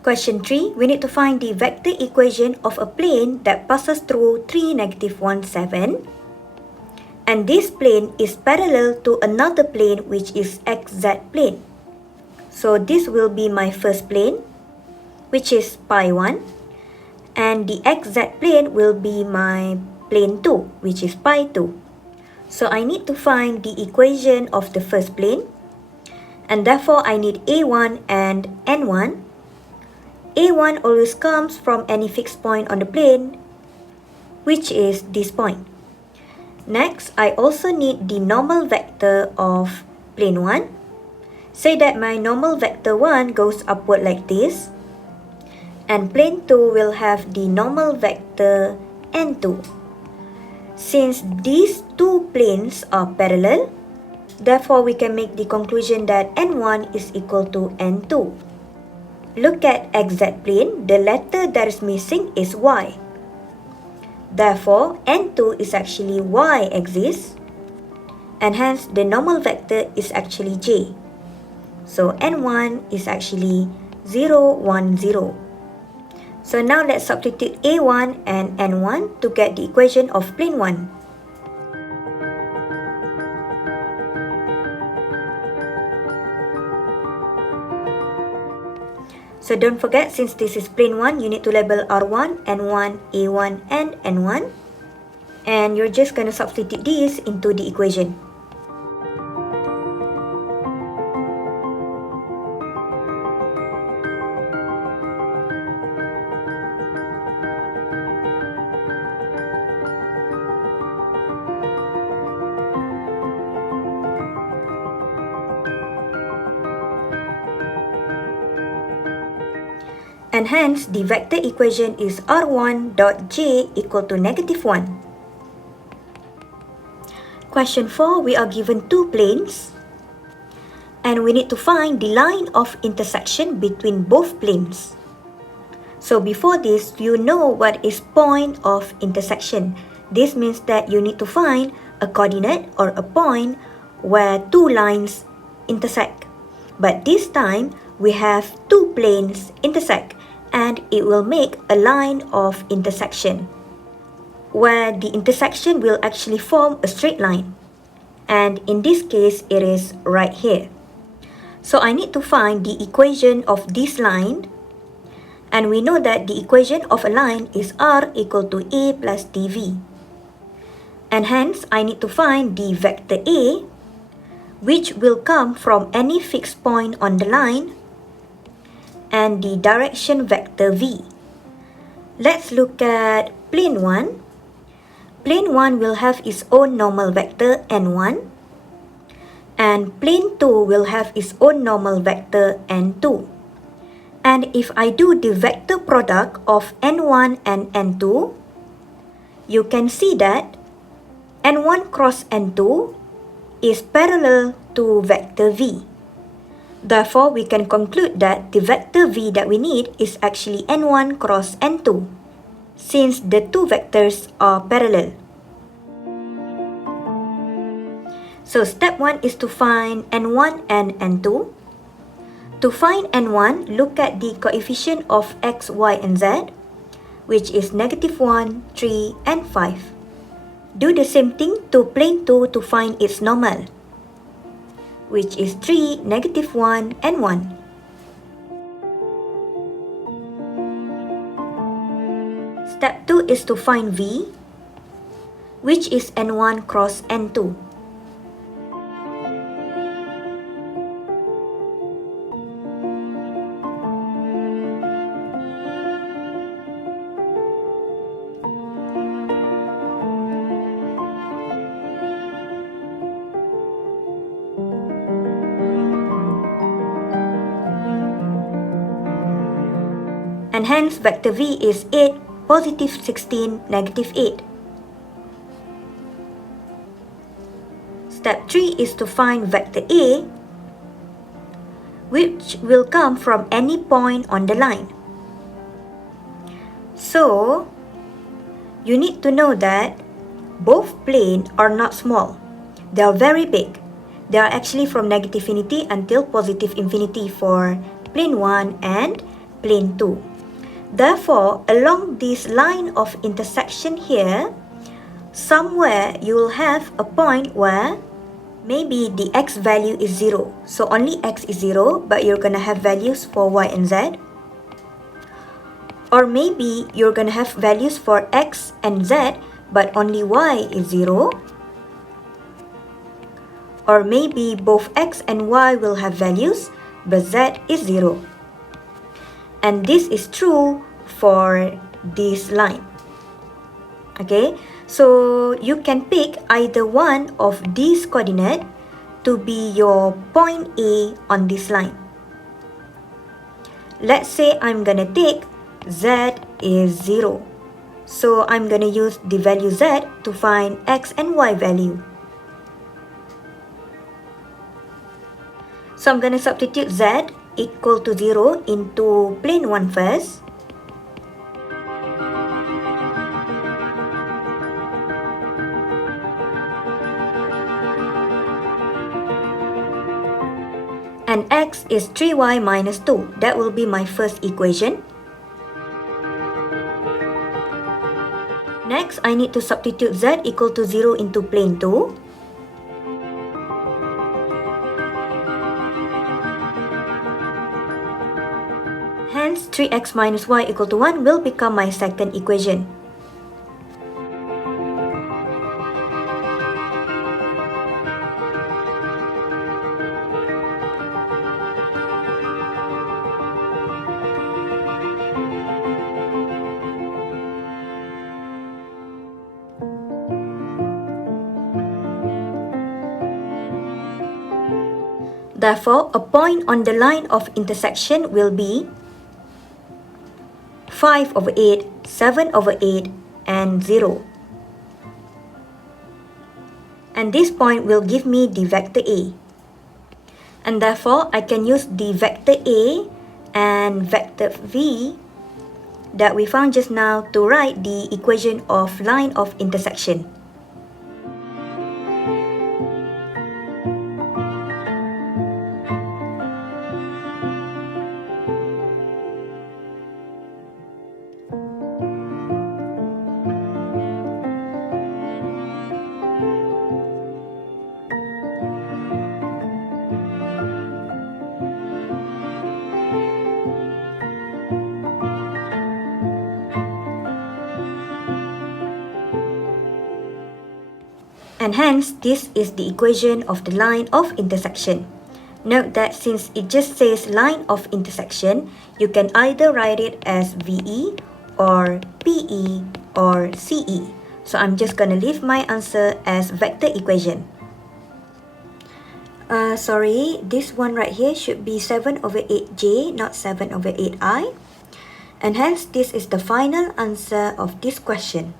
Question 3, we need to find the vector equation of a plane that passes through 3, -1, 7. And this plane is parallel to another plane which is xz plane. So this will be my first plane, which is pi 1. And the xz plane will be my plane 2, which is pi 2. So I need to find the equation of the first plane. And therefore I need a1 and n1. A1 always comes from any fixed point on the plane, which is this point. Next, I also need the normal vector of plane 1. Say that my normal vector 1 goes upward like this. And plane 2 will have the normal vector n2. Since these two planes are parallel, therefore we can make the conclusion that n1 is equal to n2. Look at xz plane, the letter that is missing is y. Therefore, n2 is actually y-axis, and hence the normal vector is actually j. So n1 is actually 0, 1, 0. So now let's substitute a1 and n1 to get the equation of plane 1. So don't forget, since this is plane 1, you need to label R1, N1, A1, and N1. And you're just going to substitute these into the equation. And hence, the vector equation is R1 dot j equal to -1. Question 4, we are given two planes. And we need to find the line of intersection between both planes. So before this, you know what is point of intersection. This means that you need to find a coordinate or a point where two lines intersect. But this time, we have two planes intersect, and it will make a line of intersection, where the intersection will actually form a straight line. And in this case, it is right here. So I need to find the equation of this line, and we know that the equation of a line is r equal to a plus dv. And hence, I need to find the vector a, which will come from any fixed point on the line, and the direction vector v. Let's look at plane 1. Plane 1 will have its own normal vector n1, and plane 2 will have its own normal vector n2. And if I do the vector product of n1 and n2, you can see that n1 cross n2 is parallel to vector v. Therefore, we can conclude that the vector v that we need is actually n1 cross n2, since the two vectors are parallel. So step 1 is to find n1 and n2. To find n1, look at the coefficient of x, y, and z, which is -1, 3, and 5. Do the same thing to plane 2 to find its normal, which is 3, -1, and 1. Step 2 is to find v, which is n1 cross n2. And hence vector v is 8, +16, -8. Step 3 is to find vector a, which will come from any point on the line. So, you need to know that both planes are not small. They are very big. They are actually from -infinity until +infinity for plane 1 and plane 2. Therefore, along this line of intersection here, somewhere you will have a point where maybe the x value is 0. So only x is 0, but you're going to have values for y and z. Or maybe you're going to have values for x and z, but only y is 0. Or maybe both x and y will have values, but z is 0. And this is true for this line. Okay, so you can pick either one of these coordinates to be your point A on this line. Let's say I'm gonna take z is 0. So I'm gonna use the value z to find x and y value. So I'm gonna substitute z equal to 0 into plane 1 first. And x is 3y minus 2. That will be my first equation. Next, I need to substitute z equal to 0 into plane 2. Hence, 3x minus y equal to 1 will become my second equation. Therefore, a point on the line of intersection will be 5 over 8, 7 over 8, and 0. And this point will give me the vector A. And therefore, I can use the vector A and vector V that we found just now to write the equation of line of intersection. And hence, this is the equation of the line of intersection. Note that since it just says line of intersection, you can either write it as VE or PE or CE. So I'm just going to leave my answer as vector equation. Sorry, this one right here should be 7 over 8j, not 7 over 8i. And hence, this is the final answer of this question.